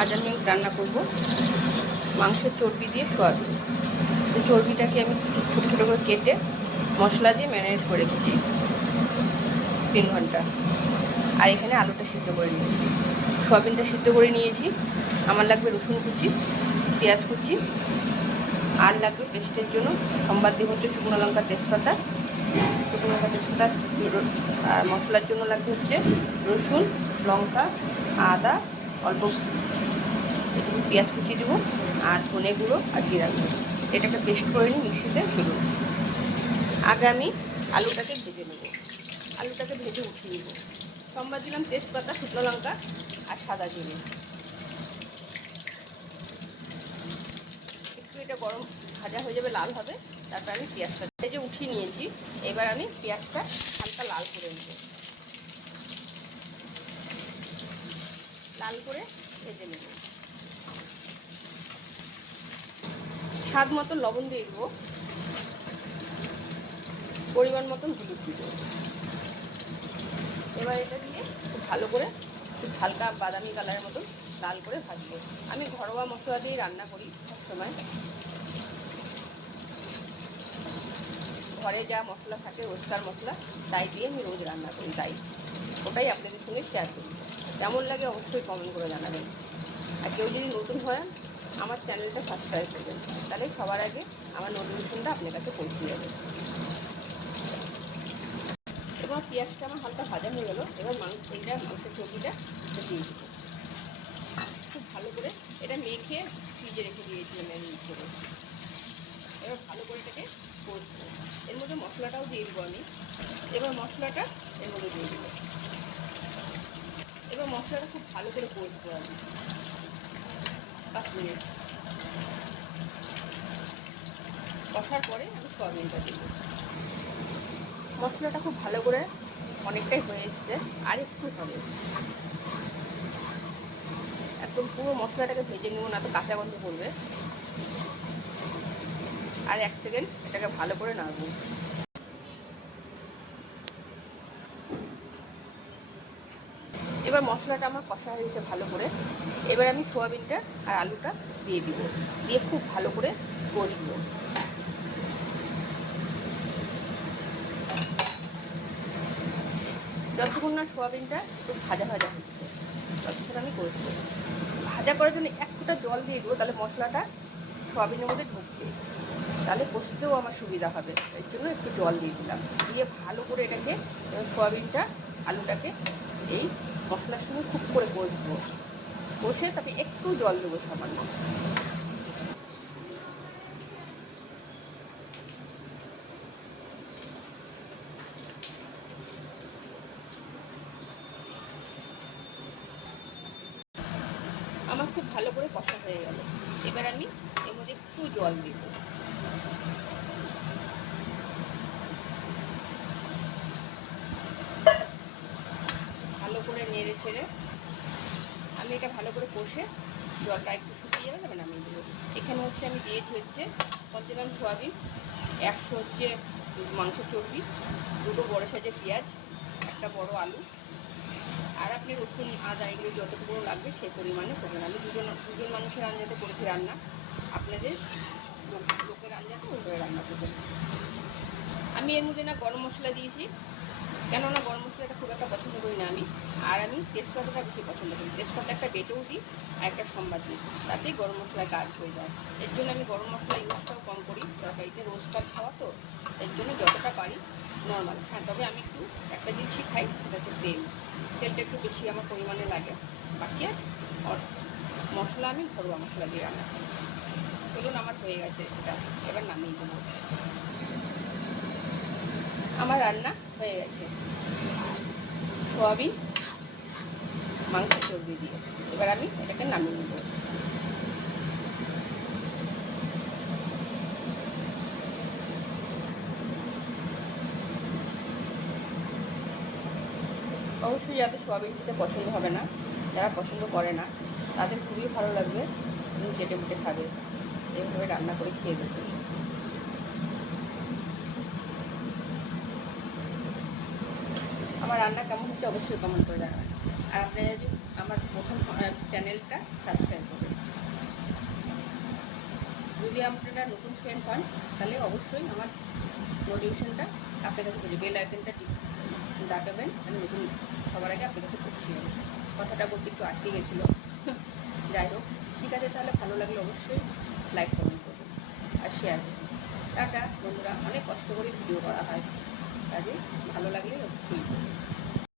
আজ আমি রান্না করব মাংসের চর্বি দিয়ে সোয়াবিন। চর্বিটাকে আমি ছোটো ছোটো করে কেটে মশলা দিয়ে ম্যারিনেট করে রেখেছি তিন ঘণ্টা। আর এখানে আলুটা সিদ্ধ করে নিয়েছি। সোয়াবিনটা সিদ্ধ করে নিয়েছি। আমার লাগবে রসুন কুচি, পেঁয়াজ কুচি, আর লাগবে পেস্টের জন্য সম্বাদ দিয়ে হচ্ছে শুকনো লঙ্কা তেজপাতা। শুকনো লঙ্কা তেজপাতা আর মশলার জন্য লাগবে হচ্ছে রসুন, লঙ্কা, আদা, অল্প একটু পেঁয়াজ কুচি দেবো আর ধনে গুঁড়ো আর জিরা গুঁড়ো। এটাকে পেস্ট করে নিই মিক্সিতে ফেলুন আগে আমি আলুটাকে ভেজে নেব। আলুটাকে ভেজে উঠিয়ে নেব। সম্বাদ দিলাম তেজপাতা, শুকনো লঙ্কা আর সাদা জিরে। একটু এটা গরম ভাজা হয়ে যাবে, লাল হবে। তারপর আমি পেঁয়াজটা ভেজে উঠিয়ে নিয়েছি, এবার আমি পেঁয়াজটা হালকা লাল করে নেব। লাল করে ভেজে নেব। স্বাদ মতো লবণ দিয়ে দেবো। পরিমাণ মতন হলুদ দিব। এবার এটা দিয়ে খুব ভালো করে খুব হালকা বাদামি কালারের মতন লাল করে ভাজবো। আমি ঘরোয়া মশলা দিয়ে রান্না করি সবসময় ঘরে যা মশলা থাকে, রোজকার মশলা, তাই দিয়ে আমি রোজ রান্না করি, তাই। ওটাই আপনাদের সঙ্গে শেয়ার করি। কেমন লাগে অবশ্যই কমেন্ট করে জানাবেন। আর কেউ যদি নতুন হয় আমার চ্যানেলটা সাবস্ক্রাইব করবেন। তাহলে সবার আগে আমার নোটিফিকেশনটা আপনার কাছে পৌঁছে যাবে। এবার পেঁয়াজটা আমার হালকা ভাজা হয়ে গেল। এবার মাংস এইটা মাংসের চর্বিটা দিয়ে দেবো। খুব ভালো করে এটা মেখে ফ্রিজে রেখে দিয়েছিলাম ম্যারিনেট করে। এবার ভালো করে এটাকে কষবো। এর মধ্যে মশলাটাও দিয়ে দেবো আমি। এবার মশলাটা এর মধ্যে দিয়ে দেবো। এবার মশলাটা খুব ভালো করে কষবো আমি। পাঁচ মিনিট কষার পরে আমি সয়াবিনটা দেবো মশলাটা খুব ভালো করে অনেকটাই হয়ে এসছে, আর একটু হবে। একদম পুরো মশলাটাকে ভেজে নেব, না তো কাঁচা গন্ধ করবে আর এক সেকেন্ড এটাকে ভালো করে নাড়বো। এবার মশলাটা আমার কষা হয়ে গেছে ভালো করে। এবার আমি সোয়াবিনটা আর আলুটা দিয়ে দিব। দিয়ে খুব ভালো করে কষবো। যতক্ষণ না সোয়াবিনটা একটু ভাজা ভাজা হচ্ছে, ততক্ষণ আমি করছি ভাজা করার জন্য এক ফোঁটা জল দিয়ে দেবো, তাহলে মশলাটা সোয়াবিনের মধ্যে ঢুকবে। তাহলে কষতেও আমার সুবিধা হবে। এর জন্য একটু জল দিয়ে দিলাম। দিয়ে ভালো করে এটাকে সোয়াবিনটা আলুটাকে এই মশলার সঙ্গে খুব করে কষবো। কষে তারপরে একটু জল দেবো সামান্য। আমার খুব ভালো করে কষা হয়ে গেল। এবার আমি এর মধ্যে একটু জল দিব ভালো করে নেড়ে ছেড়ে আমি এটা ভালো করে কষে জলটা একটু শুকিয়ে যাবে তবে নামিয়ে দেবো। এখানে হচ্ছে আমি দিয়েছি হচ্ছে পঞ্চাশ গ্রাম সোয়াবিন, একশো হচ্ছে মাংসের চর্বি, দুটো বড়ো সাইজের পেঁয়াজ, একটা বড় আলু। আর আপনি রসুন, আদা, এগুলো যতটুকু লাগবে সেই পরিমাণে করবেন আমি দুজন দুজন মানুষের আঞ্জাতে করেছি রান্না। আপনাদের লোক, লোকের আঞ্জাতে ওইভাবে রান্না করবেন। আমি এর মধ্যে না গরম মশলা দিয়েছি। কেননা গরম মশলাটা খুব একটা পছন্দ করি না আমি। আর আমি তেজপাতাটা বেশি পছন্দ করি। তেজপাতা একটা বেটেও দিই আর একটা সম্বাদ দিই। তাতেই গরম মশলা কাজ হয়ে যায়। এর জন্য আমি গরম মশলা ইউজটাও কম করি। তরকারিতে রোজকার খাওয়া তো, এর জন্য যতটা পারি নর্মাল হ্যাঁ তবে আমি একটু একটা জিনিসই খাই, সেটা হচ্ছে তেল। তেলটা একটু বেশি আমার পরিমাণে লাগে। বাকি আর মশলা আমি ঘরোয়া মশলা দিয়ে রান্না করি। চলুন, আমার হয়ে গেছে। এটা এবার নামিয়ে দেবো। আমার রান্না হয়ে গেছে। সোয়াবিন, মাংস চর্বি দিয়ে। এবার আমি এটাকে নামিয়ে নেব। অবশ্যই যাদের সোয়াবিন খেতে পছন্দ হবে না, যারা পছন্দ করে না, তাদের খুবই ভালো লাগবে। কেটে মুটে খাবে। এইভাবে রান্না করে খেয়ে দেবে আমার রান্না কেমন হচ্ছে অবশ্যই কমেন্ট করে জানাবেন। আর আপনারা যদি আমার প্রথম চ্যানেলটা সাবস্ক্রাইব করবেন। যদি আপনারা নতুন ফ্রেন্ড হন, তাহলে অবশ্যই আমার নোটিফিকেশনটা আপনার কাছে করি বেল আইকনটা ডাকাবেন, আমি নতুন সবার আগে আপনার কাছে করছি কথাটা বলতে একটু আটকে গেছিল। যাই হোক, ঠিক আছে, তাহলে ভালো লাগলে অবশ্যই লাইক কমেন্ট করবেন আর শেয়ার করবেন। টাটা, বন্ধুরা, অনেক কষ্ট করে ভিডিও করা হয়। কাজে ভালো লাগলে